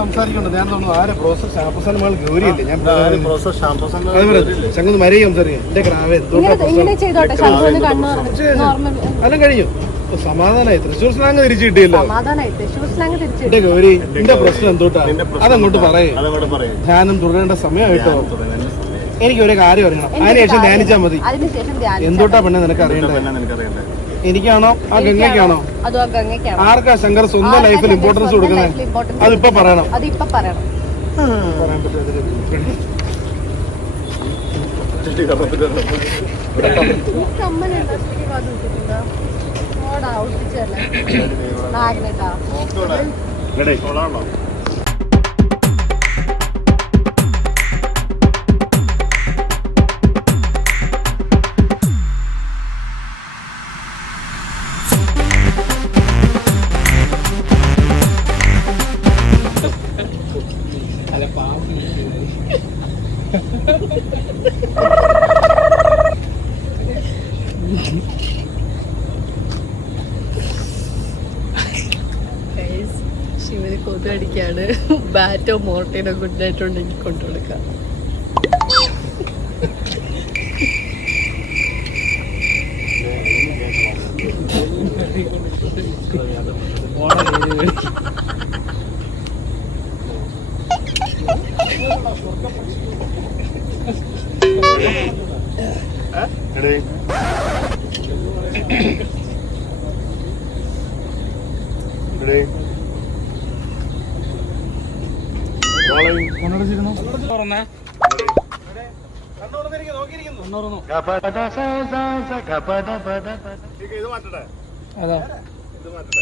സംസാരിക്കുന്നുണ്ട്. ഞാൻ തോന്നുന്നു ആരെ പ്രോസസ് ഷാംപൂസാൻ ഗൗരിയല്ലേ? ഞാൻ ശങ്കുന്ന് മരയും സംസാരിക്കാം. എന്റെ ക്രാവ് എല്ലാം കഴിഞ്ഞു. സമാധാനായി. തൃശ്ശൂർ സ്ലാങ് തിരിച്ചു കിട്ടിയല്ലോ. എന്റെ ഗൗരി, എന്റെ പ്രശ്നം എന്തോട്ടാ അതങ്ങോട്ട് പറയേ. ധ്യാനം തുടരേണ്ട സമയമായിട്ടോ. എനിക്കൊരു കാര്യം അറിയണം. അതിനുശേഷം ധ്യാനിച്ചാൽ മതി. എന്തോട്ടാ പെണ്ണെ നിനക്ക് അറിയണ്ടേ? എനിക്കാണോ ആ ഗംഗയ്ക്കാണോ? ആർക്കാ ശങ്കർ സ്വന്തം ലൈഫിൽ ഇമ്പോർട്ടൻസ് കൊടുക്കുന്നത്? അതിപ്പോ പറയണം. ശിവന് കൊതടിക്കാണ്. ബാറ്റോ മോർട്ടീനോ ഗുഡായിട്ടുണ്ടെങ്കിൽ കൊണ്ടുകൊടുക്കാം.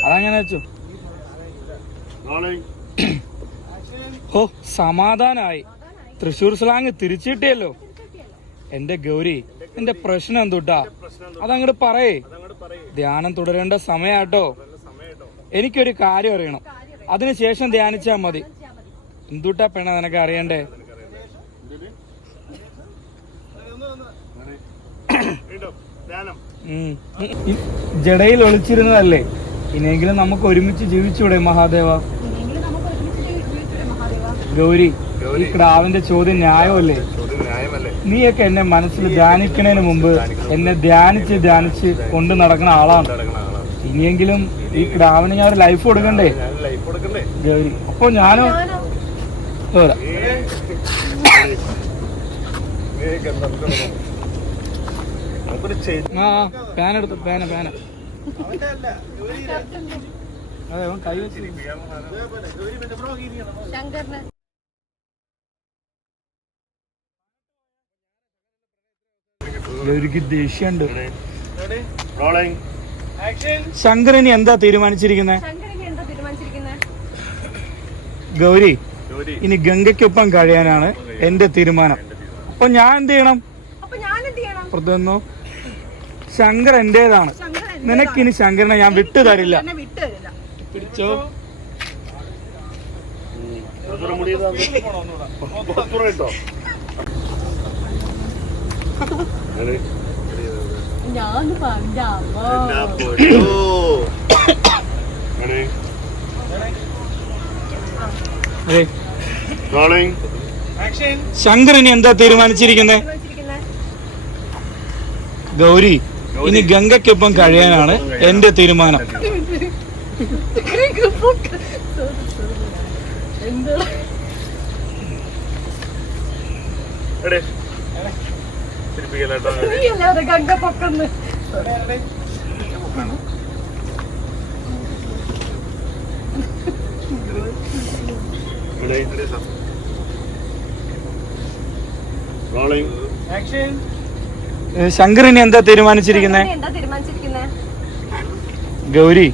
അതങ്ങനെ വെച്ചു. ഓ സമാധാനായി. തൃശ്ശൂർ സ്ലാങ് തിരിച്ചിട്ടിയല്ലോ. എന്റെ ഗൗരി, എന്റെ പ്രശ്നം എന്തൂട്ടാ അതങ്ങോട്ട് പറയേ. ധ്യാനം തുടരേണ്ട സമയാട്ടോ. എനിക്കൊരു കാര്യം അറിയണം. അതിനുശേഷം ധ്യാനിച്ചാ മതി. എന്തുട്ടാ പെണ്ണ നിനക്ക് അറിയണ്ടേ? ജടയിൽ ഒളിച്ചിരുന്നതല്ലേ? ഇനിയെങ്കിലും നമുക്ക് ഒരുമിച്ച് ജീവിച്ചൂടെ മഹാദേവ? ഗൗരി, ഈ ക്രാവിന്റെ ചോദ്യം ന്യായമല്ലേ? നീയൊക്കെ എന്നെ മനസ്സിൽ ധ്യാനിക്കണതിന് മുമ്പ് എന്നെ ധ്യാനിച്ച് കൊണ്ടു നടക്കുന്ന ആളാണ്. ഇനിയെങ്കിലും ഈ ക്രാവിന് ഞാൻ ഒരു ലൈഫ് കൊടുക്കണ്ടേ ഗൗരി? അപ്പൊ ഞാനോ പാനെടുത്തു. പാന അതെ കൈ വെച്ച് ഗൗരിക്ക് ദേഷ്യമുണ്ട്. ശങ്കരനി എന്താ തീരുമാനിച്ചിരിക്കുന്നത്? ഗൗരി, ഇനി ഗംഗയ്ക്കൊപ്പം കഴിയാനാണ് എന്റെ തീരുമാനം. അപ്പൊ ഞാൻ എന്ത് ചെയ്യണം? പ്രതൊന്നോ, ശങ്കർ എന്റേതാണ്. നിനക്കിനി ശങ്കരനെ ഞാൻ വിട്ടു തരില്ല. പിടിച്ചോ. ശങ്കരനി എന്താ തീരുമാനിച്ചിരിക്കുന്നത്? ഗൗരി, ഇനി ഗംഗയ്ക്കൊപ്പം കഴിയാനാണ് എന്റെ തീരുമാനം. നീയല്ലാതെ ഗംഗ പൊക്കുന്നു. ശങ്കർ ഇനി എന്താ തീരുമാനിച്ചിരിക്കുന്നേ? എന്താ തീരുമാനിച്ചിരിക്കുന്നേ? ഗൗരി,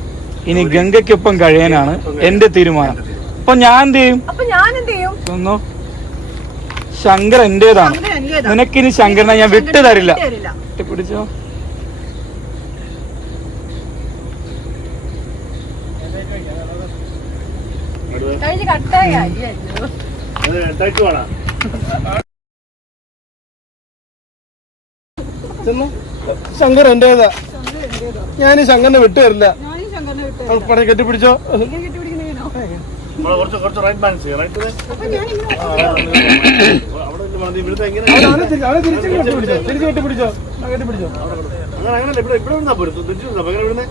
ഇനി ഗംഗയ്ക്കൊപ്പം കഴിയാനാണ് എന്റെ തീരുമാനം. അപ്പൊ ഞാൻ എന്ത് ചെയ്യും? അപ്പൊ ഞാൻ എന്ത് ചെയ്യും? ഒന്നോ, ശങ്കർ എന്റേതാണ്. നിനക്കിനി ശങ്കരനെ ഞാൻ വിട്ടു തരില്ല. പിടിച്ചോ. കഴിഞ്ഞ് കട്ടായി ശങ്കർ എന്റേതാ. ഞാൻ ഈ ശങ്കറിനെ വിട്ടു തരില്ല. കെട്ടിപ്പിടിച്ചോ. കുറച്ച് റൈറ്റ് ബാലൻസ് ചെയ്യാം. റൈറ്റ് തിരിച്ചു കെട്ടിപ്പിടിച്ചോ. അങ്ങനെ ഇവിടെ നിന്നാ പോരും. തിരിച്ചു വിടുന്ന